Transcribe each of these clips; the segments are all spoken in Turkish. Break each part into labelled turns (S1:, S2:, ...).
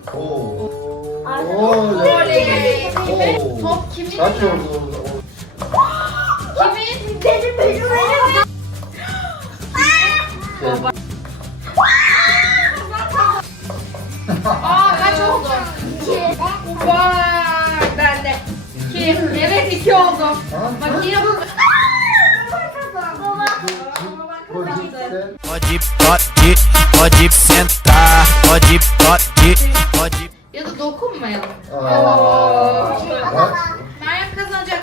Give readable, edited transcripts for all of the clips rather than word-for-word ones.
S1: Oo.
S2: Oley.
S1: Oo.
S2: Top kimin?
S1: Kaç oldu?
S2: Kimin?
S3: Benim.
S2: Baba. Aa kaç oldu? Vay bende. 2. Evet 2 oldu. Bakayım.
S4: Pode sentar, pode.
S2: Ya da dokunmayalım.
S1: Aa.
S2: Meryem kazanacak.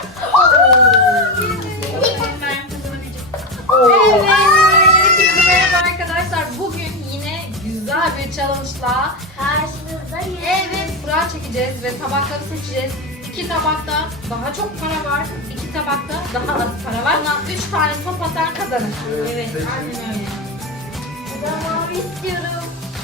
S2: Meryem kazanabilecek. Evet. Hepinize merhaba arkadaşlar. Bugün yine güzel bir challenge'la
S3: Karşınızdayım.
S2: evet kura çekeceğiz ve tabakları seçeceğiz. 2 tabakta daha çok para var. 2 tabakta daha az para var. 3 tane top atan kazanır. Evet, aynen öyle.
S3: Ben mavi istiyorum.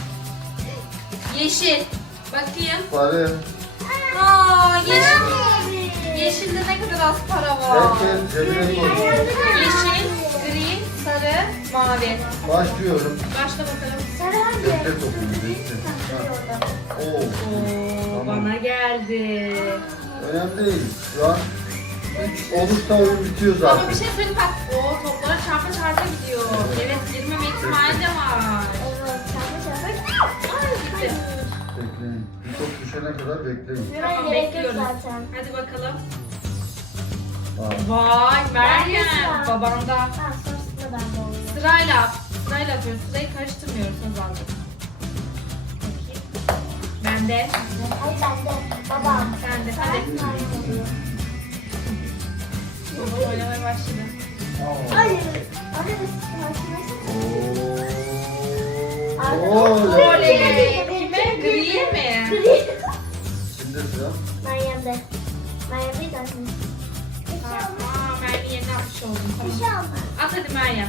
S2: Yeşil. Bakayım.
S1: Bari.
S2: Aa, yeşilde ne kadar az para var.
S1: Herkes cebine koy.
S2: Yeşil, gri, sarı, mavi.
S1: Başlıyorum.
S2: Başla bakalım.
S3: Sarı hangi?
S1: Defter topluyor. Defter. Oo.
S2: Oo, bana geldi.
S1: Önemli değil. Şu an 3 olursa oyun bitiyor
S2: Ama
S1: zaten.
S2: bir şey söyleyeyim bak. O toplara çarpa çarpa gidiyor. Evet, girmeme ihtimali de var.
S3: Evet, çarpı.
S2: Ay, gitti.
S1: Bekleyin. Bir top düşene kadar bekleyin.
S3: Şuraya
S2: Tamam,
S3: gerek yok
S2: bekliyoruz.
S3: zaten.
S2: Hadi bakalım.
S1: Aa.
S2: Vay Meryem,
S3: Ben de sıra.
S2: babanda.
S3: Ben sonrasında ben de olayım.
S2: Sırayla yapıyoruz. Sırayı karıştırmıyoruz Hazal'da. Bakayım. Bende.
S3: Hayır bende. Babam.
S2: Bende.
S3: Sen
S2: Hadi.
S3: mavi oluyor.
S2: Baba oynamaya başladı.
S1: Aa.
S3: Hayır. Orada da sıkıntı.
S1: Oo.
S2: Oley. Kime? Griye mi?
S1: Şimdi sıra.
S3: Meryem'de. Meryem'de zaten.
S2: Aa, Meryem'i yeni atmış oldum.
S3: Bir
S2: Tamam.
S3: şey olmaz.
S2: At hadi Meryem.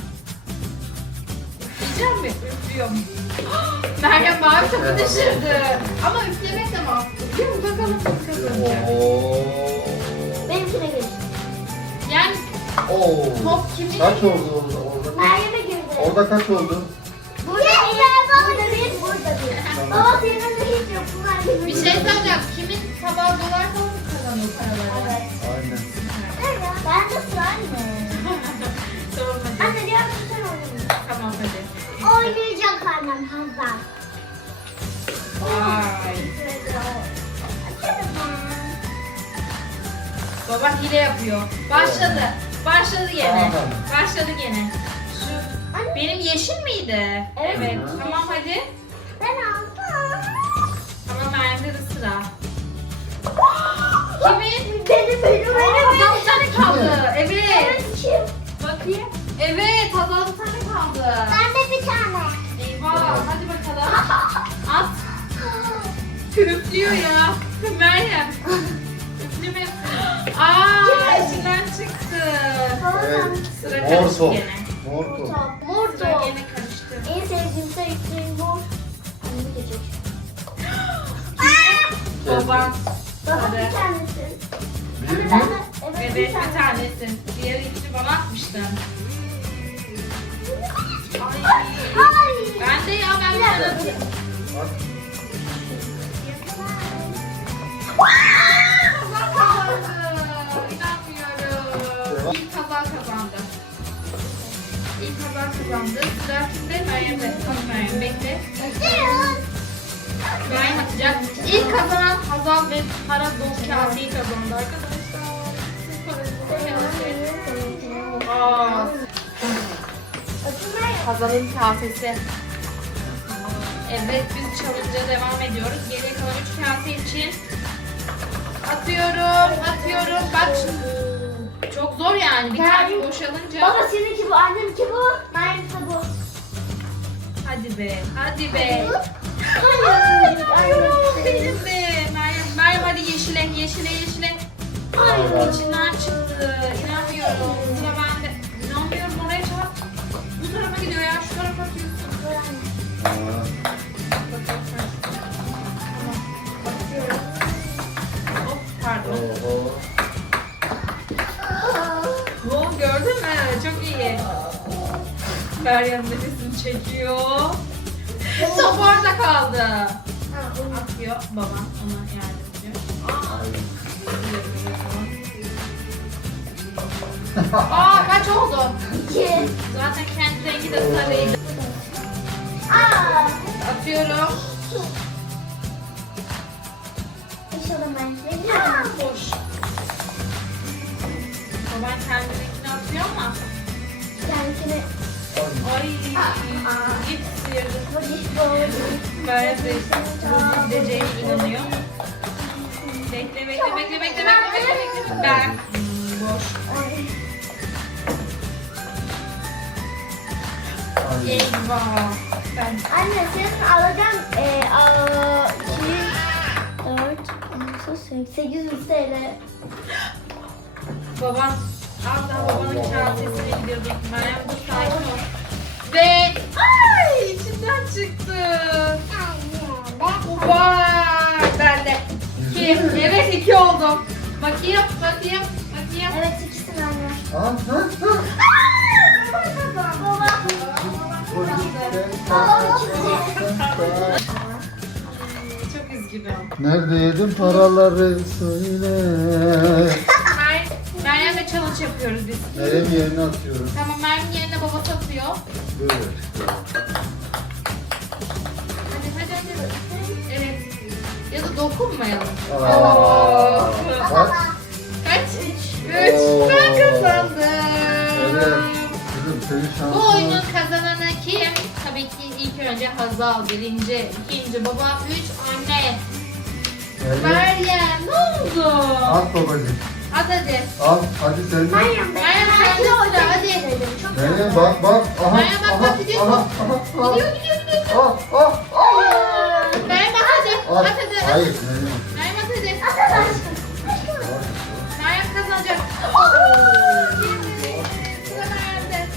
S2: Üfleyeceğim mi? Üflüyorum. Meryem mavi topu düşürdü. Ama üflemek de mantıklı. Üflüyor mu? Bakalım kim kazanacak.
S1: Oo.
S3: Benimkine gelir.
S2: Yani
S1: Oo.
S2: top kimin?
S1: Kaç oldu orada?
S3: Meryem'e girdi.
S1: Orada kaç oldu?
S3: Burada bir, burada bir. Baba senin de hiç yok. Bunlar gibi.
S2: Bir şey söyleyeceğim. Kimin tabağı dolarsa o kazanıyor paraları.
S3: Evet.
S1: Aynen.
S3: Ben de sıra anne.
S2: Tamam hadi.
S3: Anne diğer bir sen oynayın.
S2: Tamam hadi.
S3: Oynayacak annem Hazan.
S2: Vay. Baba hile yapıyor. Başladı. Başladı gene.
S1: Tamam.
S2: Başladı gene. Şu benim yeşil miydi?
S3: Evet.
S2: Tamam hadi.
S3: Ben aldım.
S2: Tamam Meryem'de de sıra. Kimin?
S3: Benim.
S2: Hazal bir tane kaldı. Evet.
S3: Evet kim?
S2: Bakayım. Evet Hazal bir tane kaldı.
S3: Ben de bir tane.
S2: Eyvah hadi bakalım. At. Üflüyor ya. Meryem. Üfleme. Aa içinden çıktı.
S1: Evet.
S2: Sıra
S1: Mor
S2: karıştı
S1: top.
S2: gene.
S1: Mor top.
S3: Mor
S2: Sıra
S3: top.
S2: gene karıştı.
S3: En sevdiğim sayısı mor. Annem geçecek.
S2: Baban.
S3: Baba
S2: Hadi.
S3: bir tanesi.
S1: Bir
S3: Ben
S1: mi?
S3: de, evet,
S2: Evet bir tanesi. Diğer ikisi bana atmıştın. Ay.
S3: Hayır.
S2: Ben de ya ben
S3: Bir
S2: de
S3: dakika.
S2: aradım.
S1: Bak.
S2: Kazan kazandı. İnanmıyorum. İlk kazan kazandı. İlk kazan kazandı. Sıra kimde? Meryem'de. Hadi Meryem bekle. Meryem atacak. İlk kazanan Hazal ve para dolu kaseyi kazandı arkadaşlar. Siz para dolu kase. Aa, Hazal'ın kasesi. Evet biz challenge'a devam ediyoruz. Geriye kalan 3 kase için atıyorum. Bak şimdi. Çok zor yani. Bir tane boşalınca.
S3: Baba seninki bu, annemki bu, benimki de bu.
S2: Hadi be.
S3: Hayır.
S2: Benim de. Meryem hadi yeşile. Ay içinden çıktı. İnanmıyorum. Sıra bende. İnanmıyorum oraya çarp. Bu tarafa gidiyor ya. Şu tarafa atıyorsun.
S1: Aa.
S2: Bakıyorum. Hop pardon.
S1: Oho.
S2: Bu gördün mü? Çok iyi. Meryem nefesini çekiyor. Top orada kaldı. yapıyor. Babam ona yardım ediyor. Aa kaç oldu?
S3: 2.
S2: Zaten kendi rengi de sarıydı.
S3: Aa.
S2: Atıyorum.
S3: İnşallah ben.
S2: Boş. Baban kendi rengini atıyor ama.
S3: Kendisini.
S2: Ay. İp sıyırdı.
S3: Bu diş boğuldu.
S2: Böyle de gideceğine inanıyor. Bekle. Ben. Boş. Eyvah. Ben.
S3: Anne senin alacağın 800 TL.
S2: Baban. Az daha babanın kasesine gidiyordum. Meryem dur sakin ol. Ve ay içinden çıktı. Vay bende. 2. Evet 2 oldum. Bakayım.
S3: Evet ikisini anne.
S1: Aa,
S3: Baba.
S2: Çok üzgünüm.
S1: Nerede yedin paraları söyle.
S2: Meryem'le challenge yapıyoruz biz.
S1: Nereye yerine atıyorum.
S2: Tamam Meryem'in yerine baba satıyor.
S1: Böyle.
S2: Hadi. Evet. Ya da dokunmayalım.
S1: Aa. Bak.
S2: Kaç? 3.
S1: Oo.
S2: Ben kazandım.
S1: Evet. Kızım senin şansın.
S2: Bu oyunun kazananı kim? Tabii ki ilk önce Hazal birinci, ikinci baba, 3 anne.
S1: Nerede?
S2: Meryem ne oldu?
S1: At babacığım.
S2: At hadi.
S1: Al. Hadi sen de.
S2: Meryem sen de sıra hadi.
S1: Nereye bak bak. Aha.
S2: Meryem bak, gidiyor.
S1: Aha.
S2: Gidiyor. Meryem at hadi.
S1: At.
S2: At hadi.
S1: Hayır. Nereye?
S2: Meryem at hadi. Meryem kazanacak. Sıra Meryem'de.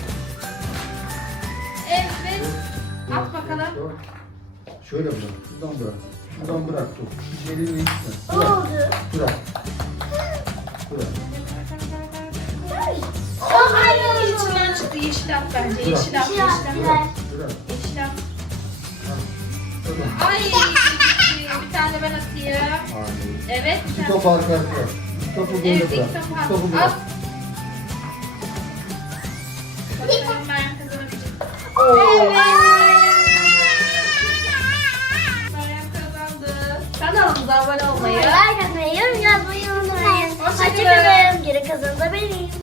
S2: Evet. At bakalım.
S1: Şöyle bırak. Şuradan bırak. Şuradan bırak. Dur. Elinle gitsin.
S3: Ne oldu?
S1: Bırak. Bırak.
S2: Ay içinden çıktı yeşil at bence. Yeşil at.
S3: Bir şey yap,
S2: Yeşil
S3: birer.
S2: at.
S1: Bırak.
S2: Yeşil at.
S1: Tamam.
S2: Ay bir tane ben atayım.
S1: Hayır.
S2: Evet bir
S1: İki
S2: tane.
S1: top arka arkaya. İki topu böyle
S2: Evet
S1: bırak.
S2: ilk topu
S1: İki
S2: at.
S1: topu
S2: At.
S1: bırak.
S2: Bakalım Meryem kazanabilecek.
S1: Oo.
S2: Meryem kazandı. Kanalımıza abone olmayı.
S3: Like atmayı, yorum yazmayı unutmayın.
S2: Hoşça kalın.
S3: Hoşçakalın. Geri kazanı da benim.